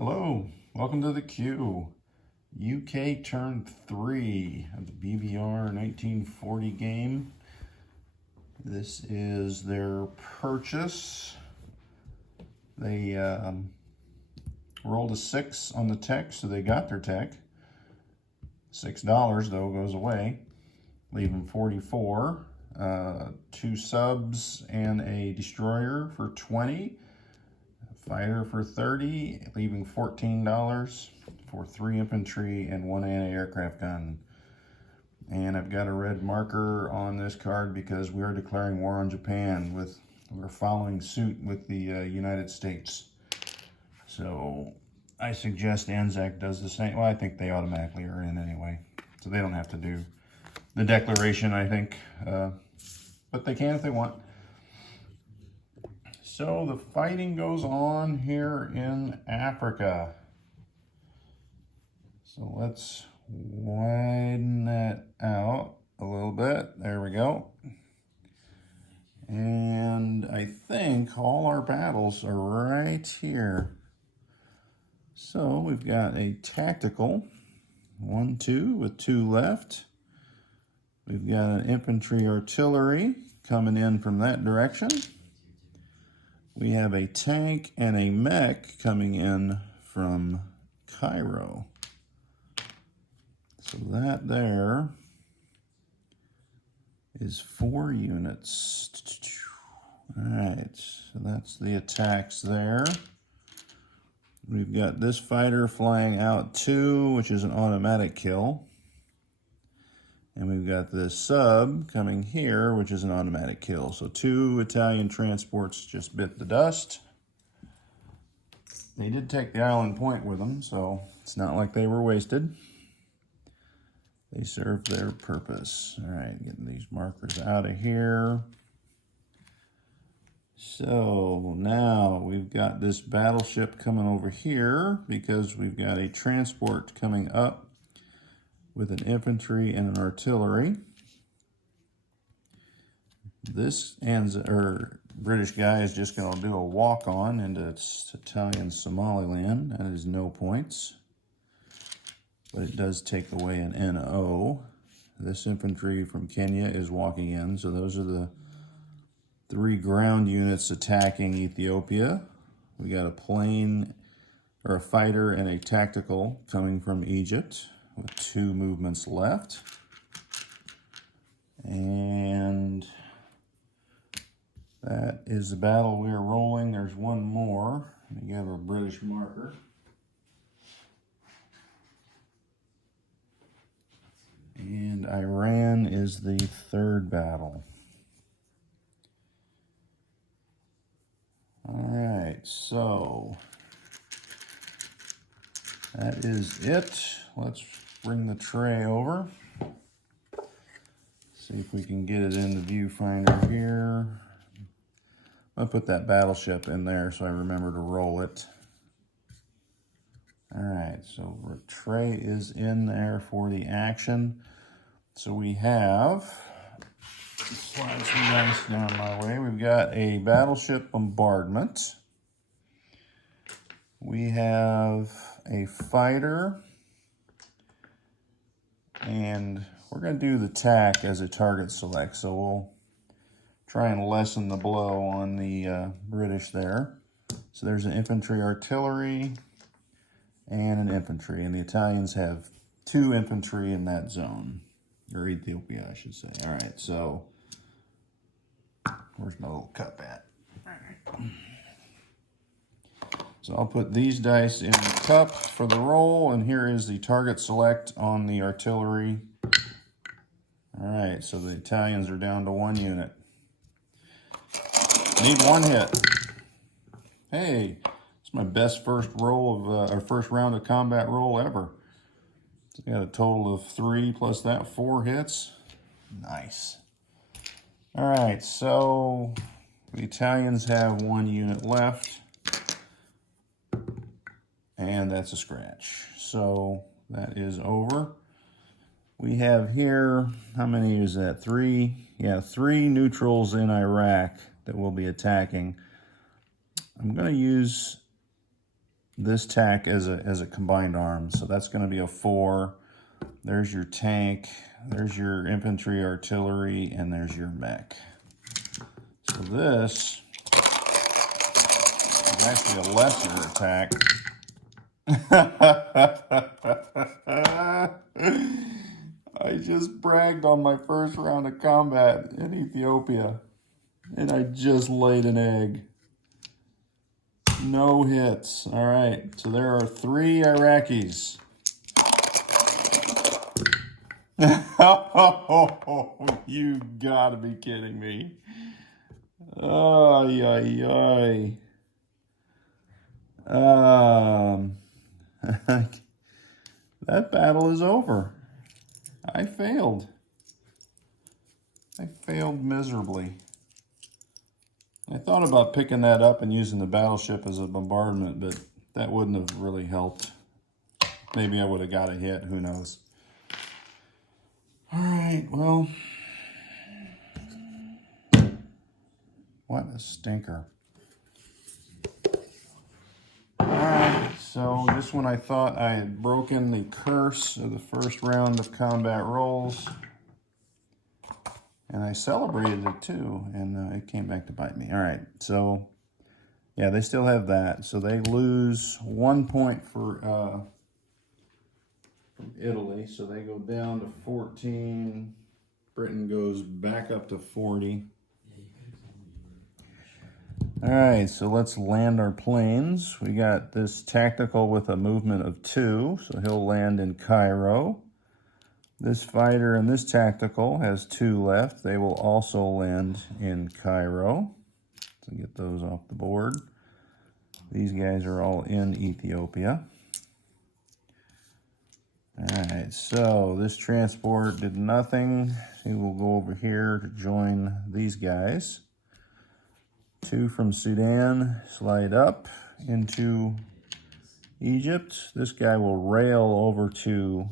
Hello, welcome to the Q. UK turn 3 of the BBR 1940 game. This is their purchase. They rolled a 6 on the tech, so they got their tech. $6 though goes away, leaving 44. 2 subs and a destroyer for 20. Fighter for 30, leaving $14 for 3 infantry and 1 anti-aircraft gun. And I've got a red marker on this card because we are declaring war on Japan. We're following suit with the United States. So I suggest Anzac does the same. Well, I think they automatically are in anyway, so they don't have to do the declaration, I think, but they can if they want. So the fighting goes on here in Africa. So let's widen that out a little bit. There we go. And I think all our battles are right here. So we've got a tactical 1-2 with 2 left. We've got an infantry artillery coming in from that direction. We have a tank and a mech coming in from Cairo. So that there is 4 units. All right, so that's the attacks there. We've got this fighter flying out 2, which is an automatic kill. And we've got this sub coming here, which is an automatic kill. So 2 Italian transports just bit the dust. They did take the island point with them, so it's not like they were wasted. They served their purpose. All right, getting these markers out of here. So now we've got this battleship coming over here because we've got a transport coming up with an infantry and an artillery. This British guy is just going to do a walk-on into Italian Somaliland. That is no points, but it does take away an NO. This infantry from Kenya is walking in, so those are the 3 ground units attacking Ethiopia. We got a plane, or a fighter and a tactical coming from Egypt, with 2 movements left. And that is the battle we are rolling. There's one more. Let me give a British marker. And Iran is the 3rd battle. All right, so that is it. Let's bring the tray over. See if we can get it in the viewfinder here. I'll put that battleship in there so I remember to roll it. All right, so the tray is in there for the action. So we have, slide some dice down my way. We've got a battleship bombardment. We have a fighter. And we're going to do the tack as a target select, so we'll try and lessen the blow on the British there. So there's an infantry artillery and an infantry, and the Italians have 2 infantry in that zone, or Ethiopia, I should say. All right, so where's my little cup at? All right. So I'll put these dice in the cup for the roll, and here is the target select on the artillery. All right, so the Italians are down to 1 unit. Need 1 hit. Hey, it's my best first roll of, or first round of combat roll ever. So I got a total of 3 plus that 4 hits. Nice. All right, so the Italians have 1 unit left. And that's a scratch. So that is over. We have here, how many is that? 3? Yeah, 3 neutrals in Iraq that we'll be attacking. I'm going to use this tack as a combined arm. So that's going to be a 4. There's your tank, there's your infantry, artillery, and there's your mech. So this is actually a lesser attack. I just bragged on my first round of combat in Ethiopia, and I just laid an egg. No hits. All right, so there are 3 Iraqis. Oh, you gotta be kidding me. Ay, ay, ay. That battle is over. I failed. I failed miserably. I thought about picking that up and using the battleship as a bombardment, but that wouldn't have really helped. Maybe I would have got a hit, who knows. All right, well, what a stinker. All right, so just when I thought I had broken the curse of the first round of combat rolls, and I celebrated it too, and it came back to bite me. All right, so yeah, they still have that. So they lose 1 point for from Italy, so they go down to 14. Britain goes back up to 40. All right, so let's land our planes. We got this tactical with a movement of 2, so he'll land in Cairo. This fighter and this tactical has 2 left. They will also land in Cairo. So get those off the board. These guys are all in Ethiopia. All right, so this transport did nothing. He will go over here to join these guys. 2 from Sudan slide up into Egypt. This guy will rail over to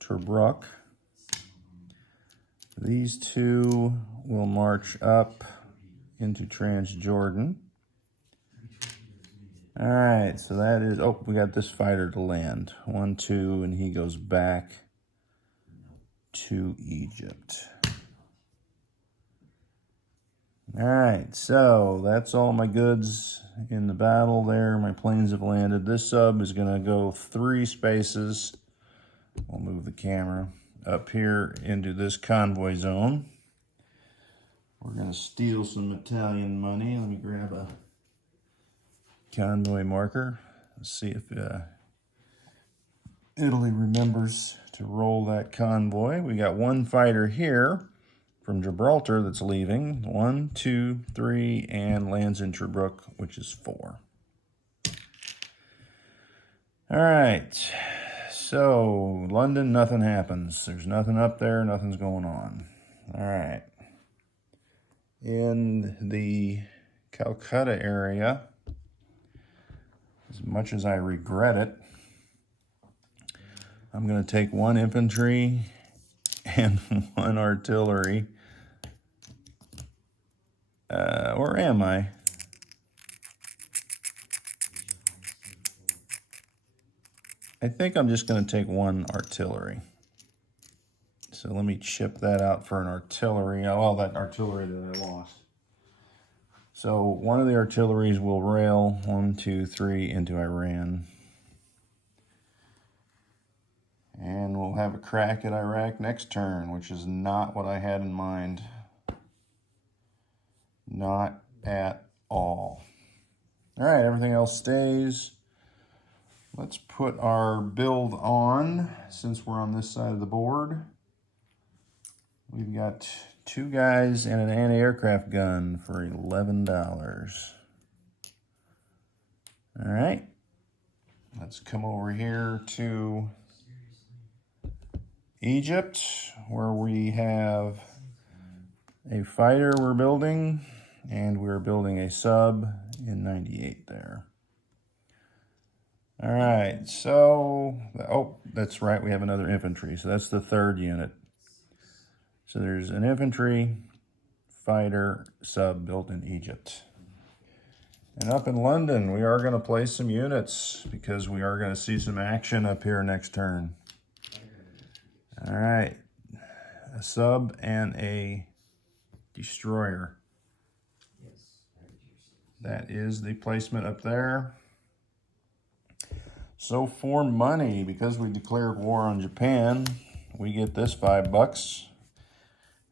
Tobruk. These 2 will march up into Transjordan. All right, so that is, oh, we got this fighter to land. 1, 2, and he goes back to Egypt. All right, so that's all my goods in the battle there. My planes have landed. This sub is going to go 3 spaces. I'll move the camera up here into this convoy zone. We're going to steal some Italian money. Let me grab a convoy marker. Let's see if Italy remembers to roll that convoy. We got 1 fighter here from Gibraltar that's leaving. 1, 2, 3, and lands in Tobruk, which is 4. All right, so London, nothing happens. There's nothing up there, nothing's going on. All right. In the Calcutta area, as much as I regret it, I'm going to take 1 infantry and 1 artillery. Or am I? I think I'm just going to take 1 artillery. So let me chip that out for an artillery. Oh, well, that artillery that I lost. So 1 of the artilleries will rail 1, 2, 3 into Iran. And we'll have a crack at Iraq next turn, which is not what I had in mind. Not at all. All right, everything else stays. Let's put our build on, since we're on this side of the board. We've got 2 guys and an anti-aircraft gun for $11. All right, let's come over here to Egypt, where we have a fighter we're building, and we're building a sub in 98 there. All right, so, oh, that's right, we have another infantry, so that's the 3rd unit. So there's an infantry, fighter, sub built in Egypt. And up in London, we are going to place some units because we are going to see some action up here next turn. All right, a sub and a destroyer. That is the placement up there. So for money, because we declared war on Japan, we get this $5,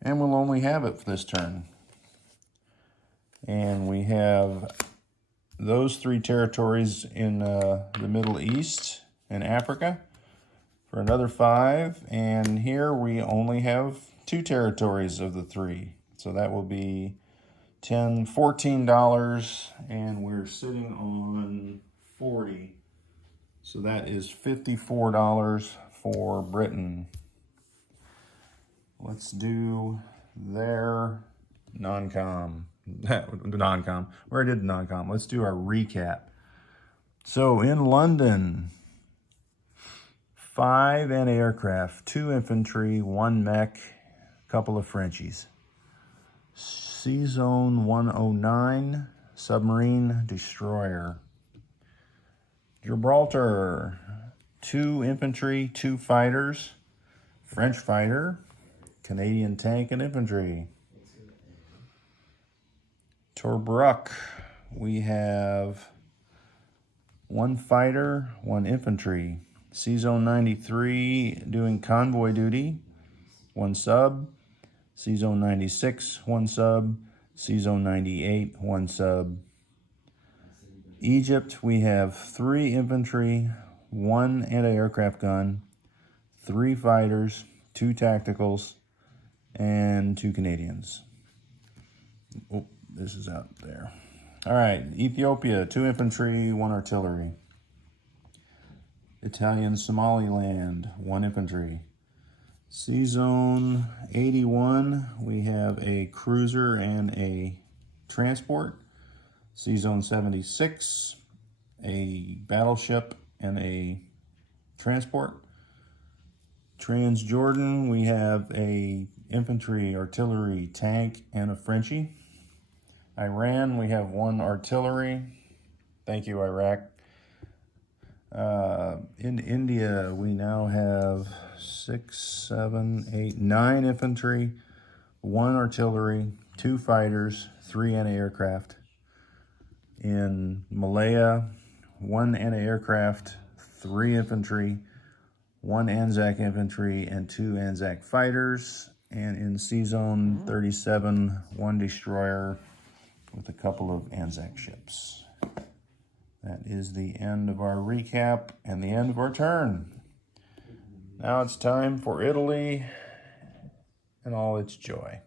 and we'll only have it for this turn. And we have those 3 territories in the Middle East and Africa for another 5. And here we only have 2 territories of the 3. So that will be $14, and we're sitting on 40. So that is $54 for Britain. Let's do their non-com. Non-com. We already did the non-com. Let's do our recap. So in London, 5 anti-aircraft, 2 infantry, 1 mech, a couple of Frenchies. Sea Zone 109, submarine destroyer. Gibraltar, 2 infantry, 2 fighters, French fighter, Canadian tank and infantry. Tobruk, we have 1 fighter, 1 infantry. Sea Zone 93 doing convoy duty, 1 sub. Sea Zone 96, 1 sub. Sea Zone 98, 1 sub. Egypt, we have 3 infantry, 1 anti-aircraft gun, 3 fighters, 2 tacticals, and 2 Canadians. Oh, this is out there. All right, Ethiopia, 2 infantry, 1 artillery. Italian Somaliland, 1 infantry. Sea Zone 81, we have a cruiser and a transport. Sea Zone 76, a battleship and a transport. Transjordan, we have a infantry, artillery, tank, and a Frenchie. Iran, we have 1 artillery. Thank you, Iraq. In India, we now have 6, 7, 8, 9 infantry, 1 artillery, 2 fighters, 3 anti-aircraft. In Malaya, 1 anti-aircraft, 3 infantry, 1 Anzac infantry, and 2 Anzac fighters. And in Sea Zone 37, 1 destroyer with a couple of Anzac ships. That is the end of our recap and the end of our turn. Now it's time for Italy and all its joy.